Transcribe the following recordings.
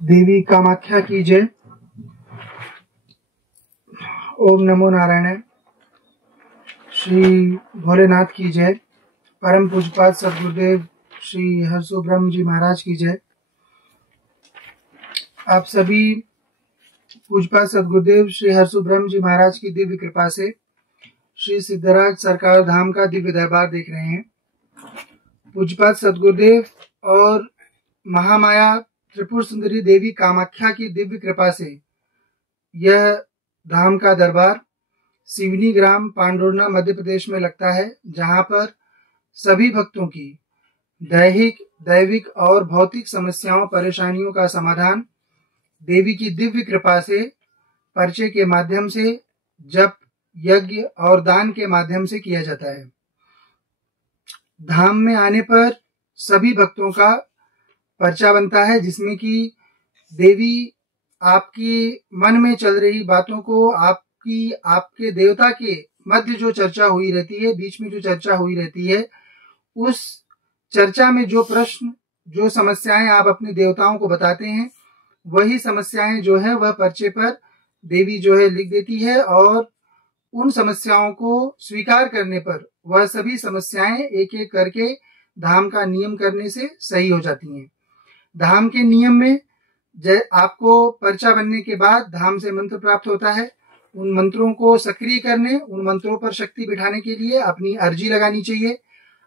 देवी कामाख्या की जय। ओम नमो नारायण। श्री भोलेनाथ की जय। परम पूजपाद सदगुरुदेव श्री हरसु ब्रह्म जी महाराज की जय। आप सभी पूजपाद सदगुरुदेव श्री हरसु ब्रह्म जी महाराज की दिव्य कृपा से श्री सिद्धराज सरकार धाम का दिव्य दरबार देख रहे हैं। पूजपाद सदगुरुदेव और महामाया त्रिपुर सुंदरी देवी कामाख्या की दिव्य कृपा से यह धाम का दरबार सिवनी ग्राम पांडुरना मध्य प्रदेश में लगता है, जहां पर सभी भक्तों की दैहिक, दैविक और भौतिक समस्याओं, परेशानियों का समाधान देवी की दिव्य कृपा से पर्चे के माध्यम से, जप, यज्ञ और दान के माध्यम से किया जाता है। धाम में आने पर सभी भक्तों का पर्चा बनता है, जिसमें कि देवी आपकी मन में चल रही बातों को, आपके देवता के मध्य जो चर्चा हुई रहती है, बीच में जो चर्चा हुई रहती है, उस चर्चा में जो प्रश्न, जो समस्याएं आप अपने देवताओं को बताते हैं, वही समस्याएं जो है वह पर्चे पर देवी जो है लिख देती है, और उन समस्याओं को स्वीकार करने पर वह सभी समस्याएं एक एक करके धाम का नियम करने से सही हो जाती हैं। धाम के नियम में आपको पर्चा बनने के बाद धाम से मंत्र प्राप्त होता है। उन मंत्रों को सक्रिय करने, उन मंत्रों पर शक्ति बिठाने के लिए अपनी अर्जी लगानी चाहिए।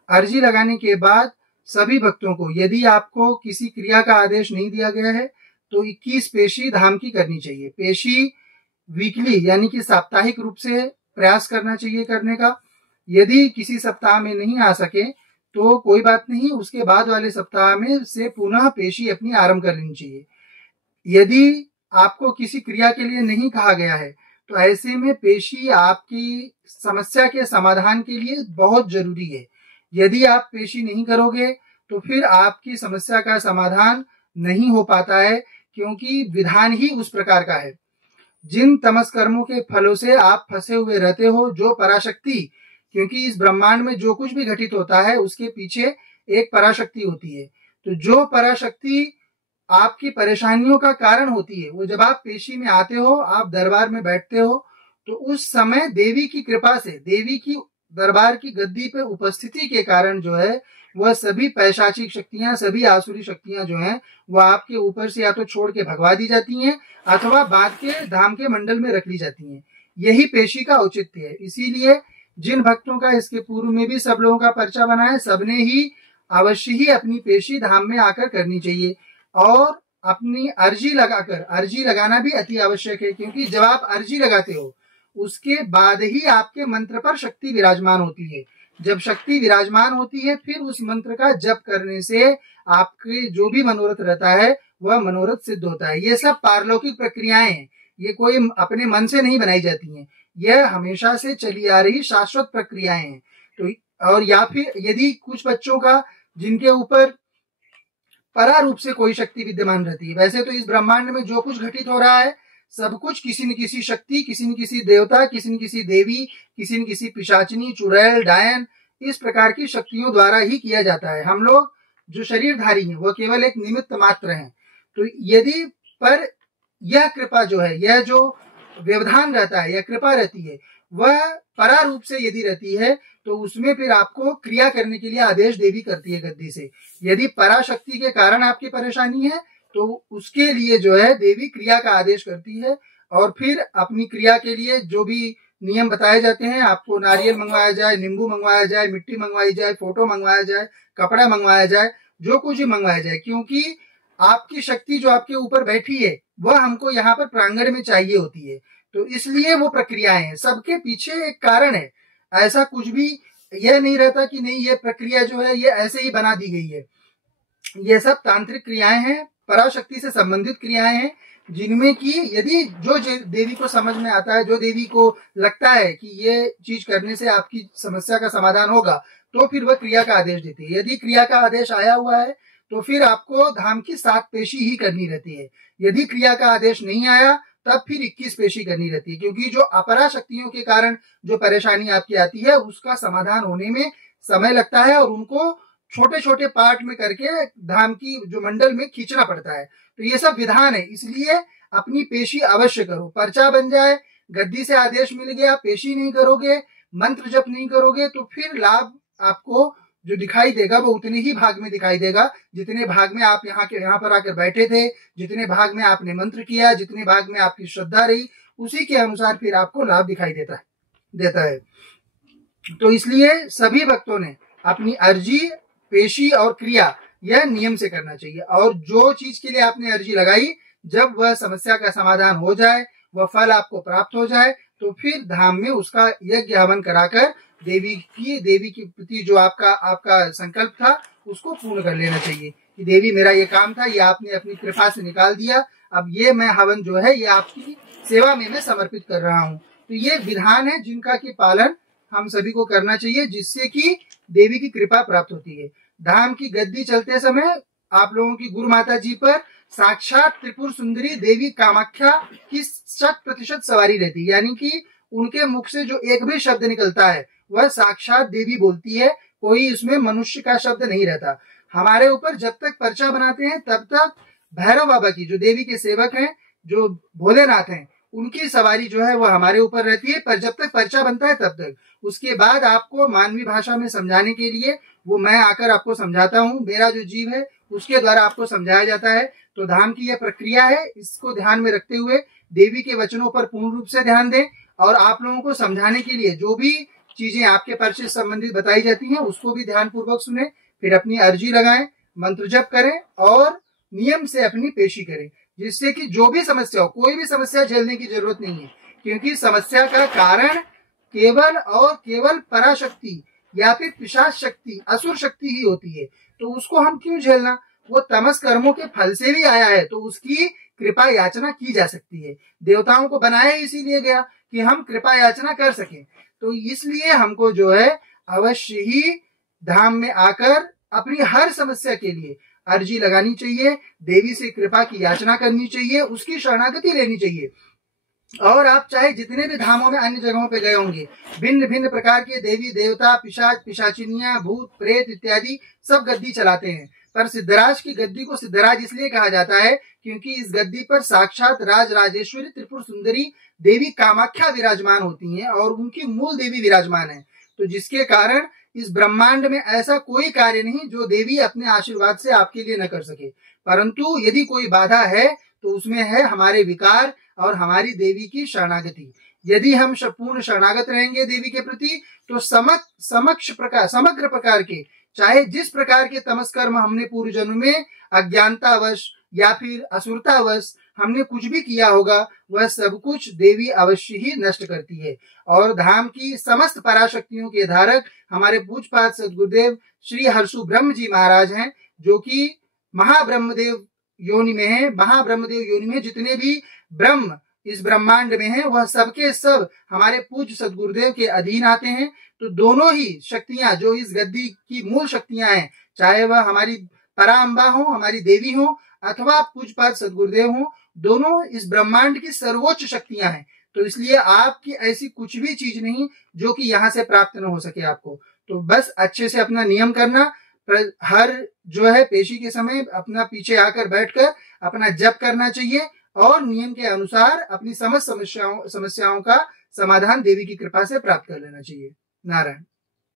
अर्जी लगाने के बाद सभी भक्तों को, यदि आपको किसी क्रिया का आदेश नहीं दिया गया है, तो 21 पेशी धाम की करनी चाहिए। पेशी वीकली यानी कि साप्ताहिक रूप से प्रयास करना चाहिए करने का। यदि किसी सप्ताह में नहीं आ सके तो कोई बात नहीं, उसके बाद वाले सप्ताह में से पुनः पेशी अपनी आरंभ कर लेनी चाहिए। यदि आपको किसी क्रिया के लिए नहीं कहा गया है, तो ऐसे में पेशी आपकी समस्या के समाधान के लिए बहुत जरूरी है। यदि आप पेशी नहीं करोगे तो फिर आपकी समस्या का समाधान नहीं हो पाता है, क्योंकि विधान ही उस प्रकार का है। जिन तमस कर्मों के फलों से आप फंसे हुए रहते हो, जो पराशक्ति, क्योंकि इस ब्रह्मांड में जो कुछ भी घटित होता है उसके पीछे एक पराशक्ति होती है, तो जो पराशक्ति आपकी परेशानियों का कारण होती है, वो जब आप पेशी में आते हो, आप दरबार में बैठते हो, तो उस समय देवी की कृपा से, देवी की दरबार की गद्दी पे उपस्थिति के कारण जो है वह सभी पैशाचिक शक्तियां, सभी आसुरी शक्तियां जो हैं वह आपके ऊपर से या तो छोड़ के भगवा दी जाती हैं अथवा बांध के धाम के मंडल में रख ली जाती हैं। यही पेशी का औचित्य है। इसीलिए जिन भक्तों का इसके पूर्व में भी सब लोगों का पर्चा बना है, सबने ही अवश्य ही अपनी पेशी धाम में आकर करनी चाहिए, और अपनी अर्जी लगाकर, अर्जी लगाना भी अति आवश्यक है, क्योंकि जब आप अर्जी लगाते हो उसके बाद ही आपके मंत्र पर शक्ति विराजमान होती है। जब शक्ति विराजमान होती है, फिर उस मंत्र का जप करने से आपके जो भी मनोरथ रहता है वह मनोरथ सिद्ध होता है। ये सब पारलौकिक प्रक्रियाएं हैं, ये कोई अपने मन से नहीं बनाई जाती हैं, यह हमेशा से चली आ रही शाश्वत प्रक्रियाएं हैं। तो और या फिर यदि कुछ बच्चों का जिनके ऊपर परा रूप से कोई शक्ति विद्यमान रहती है, वैसे तो इस ब्रह्मांड में जो कुछ घटित हो रहा है सब कुछ किसी न किसी शक्ति, किसी न किसी देवता, किसी न किसी देवी, किसी न किसी पिशाचिनी, चुड़ैल, डायन, इस प्रकार की शक्तियों द्वारा ही किया जाता है। हम लोग जो शरीरधारी हैं वह केवल एक निमित्त मात्र हैं। तो यदि पर यह कृपा जो है, यह जो व्यवधान रहता है, यह कृपा रहती है, वह परा रूप से यदि रहती है तो उसमें फिर आपको क्रिया करने के लिए आदेश देवी करती है गद्दी से। यदि पराशक्ति के कारण आपकी परेशानी है तो उसके लिए जो है देवी क्रिया का आदेश करती है, और फिर अपनी क्रिया के लिए जो भी नियम बताए जाते हैं, आपको नारियल मंगवाया जाए, नींबू मंगवाया जाए, मिट्टी मंगवाई जाए, फोटो मंगवाया जाए, कपड़ा मंगवाया जाए, जो कुछ भी मंगवाया जाए, क्योंकि आपकी शक्ति जो आपके ऊपर बैठी है वह हमको यहाँ पर प्रांगण में चाहिए होती है। तो इसलिए वो प्रक्रियाएं हैं, सबके पीछे एक कारण है। ऐसा कुछ भी यह नहीं रहता कि नहीं ये प्रक्रिया जो है ये ऐसे ही बना दी गई है। ये सब तांत्रिक क्रियाएं हैं, पराशक्ति से संबंधित क्रियाएं हैं, जिनमें कि यदि जो देवी को समझ में आता है, जो देवी को लगता है कि ये चीज करने से आपकी समस्या का समाधान होगा, तो फिर वह क्रिया का आदेश देती है। यदि क्रिया का आदेश आया हुआ है तो फिर आपको धाम की 7 पेशी ही करनी रहती है। यदि क्रिया का आदेश नहीं आया तब फिर 21 पेशी करनी रहती है, क्योंकि जो अपरा शक्तियों के कारण जो परेशानी आपकी आती है उसका समाधान होने में समय लगता है, और उनको छोटे छोटे पार्ट में करके धाम की जो मंडल में खींचना पड़ता है। तो ये सब विधान है, इसलिए अपनी पेशी अवश्य करो। पर्चा बन जाए, गद्दी से आदेश मिल गया, पेशी नहीं करोगे, मंत्र जप नहीं करोगे, तो फिर लाभ आपको जो दिखाई देगा वो उतने ही भाग में दिखाई देगा जितने भाग में आप यहाँ पर आकर बैठे थे, जितने भाग में आपने मंत्र किया, जितने भाग में आपकी श्रद्धा रही, उसी के अनुसार फिर आपको लाभ दिखाई देता है। तो इसलिए सभी भक्तों ने अपनी अर्जी, पेशी और क्रिया यह नियम से करना चाहिए। और जो चीज के लिए आपने अर्जी लगाई, जब वह समस्या का समाधान हो जाए, वह फल आपको प्राप्त हो जाए, तो फिर धाम में उसका यज्ञ हवन कराकर देवी के प्रति जो आपका संकल्प था उसको पूर्ण कर लेना चाहिए कि देवी मेरा ये काम था, ये आपने अपनी कृपा से निकाल दिया, अब ये मैं हवन जो है ये आपकी सेवा में मैं समर्पित कर रहा हूँ। तो ये विधान है जिनका की पालन हम सभी को करना चाहिए, जिससे कि देवी की कृपा प्राप्त होती है। धाम की गद्दी चलते समय आप लोगों की गुरु माता जी पर साक्षात त्रिपुर सुंदरी देवी कामाख्या की 100% सवारी रहती है, यानी कि उनके मुख से जो एक भी शब्द निकलता है वह साक्षात देवी बोलती है, कोई उसमें मनुष्य का शब्द नहीं रहता। हमारे ऊपर जब तक पर्चा बनाते हैं तब तक भैरव बाबा की, जो देवी के सेवक हैं, जो भोलेनाथ हैं, उनकी सवारी जो है वह हमारे ऊपर रहती है। पर जब तक पर्चा बनता है तब तक, उसके बाद आपको मानवीय भाषा में समझाने के लिए वो मैं आकर आपको समझाता हूँ, मेरा जो जीव है उसके द्वारा आपको समझाया जाता है। तो धाम की यह प्रक्रिया है, इसको ध्यान में रखते हुए देवी के वचनों पर पूर्ण रूप से ध्यान दें और आप लोगों को समझाने के लिए जो भी चीजें आपके पर्चे से संबंधित बताई जाती हैं उसको भी ध्यान पूर्वक सुने, फिर अपनी अर्जी लगाएं, मंत्र जप करें और नियम से अपनी पेशी करें, जिससे कि जो भी समस्या हो, कोई भी समस्या झेलने की जरूरत नहीं है, क्योंकि समस्या का कारण केवल और केवल पराशक्ति या फिर पिशाच शक्ति, असुर शक्ति ही होती है। तो उसको हम क्यों झेलना, वो तमस कर्मों के फल से भी आया है, तो उसकी कृपा याचना की जा सकती है। देवताओं को बनाया इसीलिए गया कि हम कृपा याचना कर सकें। तो इसलिए हमको जो है अवश्य ही धाम में आकर अपनी हर समस्या के लिए अर्जी लगानी चाहिए, देवी से कृपा की याचना करनी चाहिए, उसकी शरणागति लेनी चाहिए। और आप चाहे जितने भी धामों में अन्य जगहों पे गए होंगे, भिन्न भिन्न प्रकार के देवी देवता, पिशाच पिशाचिनियां, भूत प्रेत इत्यादि सब गद्दी चलाते हैं, पर सिद्धराज की गद्दी को सिद्धराज इसलिए कहा जाता है क्योंकि इस गद्दी पर साक्षात राज राजेश्वरी त्रिपुर सुंदरी देवी कामाख्या विराजमान होती हैं और उनकी मूल देवी विराजमान है। तो जिसके कारण इस ब्रह्मांड में ऐसा कोई कार्य नहीं जो देवी अपने आशीर्वाद से आपके लिए न कर सके, परंतु यदि कोई बाधा है तो उसमें है हमारे विकार और हमारी देवी की शरणागति। यदि हम पूर्ण शरणागत रहेंगे देवी के प्रति, तो समग्र प्रकार के, चाहे जिस प्रकार के तमस्कर्म हमने पूर्व जन्म में अज्ञानतावश या फिर असुरतावश हमने कुछ भी किया होगा, वह सब कुछ देवी अवश्य ही नष्ट करती है। और धाम की समस्त पराशक्तियों के धारक हमारे पूज्यपाद सद्गुरुदेव श्री हर्षु ब्रह्म जी महाराज हैं, जो कि महाब्रह्मदेव योनि में है। महाब्रह्मदेव योनि में जितने भी ब्रह्म इस ब्रह्मांड में है, वह सबके सब हमारे पूज्य सद्गुरुदेव के अधीन आते हैं। तो दोनों ही शक्तियां जो इस गद्दी की मूल शक्तियां हैं, चाहे वह हमारी पराअंबा हो, हमारी देवी हो, अथवा पूज्यपाद सद्गुरुदेव हो, दोनों इस ब्रह्मांड की सर्वोच्च शक्तियां हैं। तो इसलिए आपकी ऐसी कुछ भी चीज नहीं जो कि यहाँ से प्राप्त न हो सके आपको। तो बस अच्छे से अपना नियम करना, हर जो है पेशी के समय अपना पीछे आकर बैठकर अपना जप करना चाहिए और नियम के अनुसार अपनी समस्त समस्याओं का समाधान देवी की कृपा से प्राप्त कर लेना चाहिए। नारायण।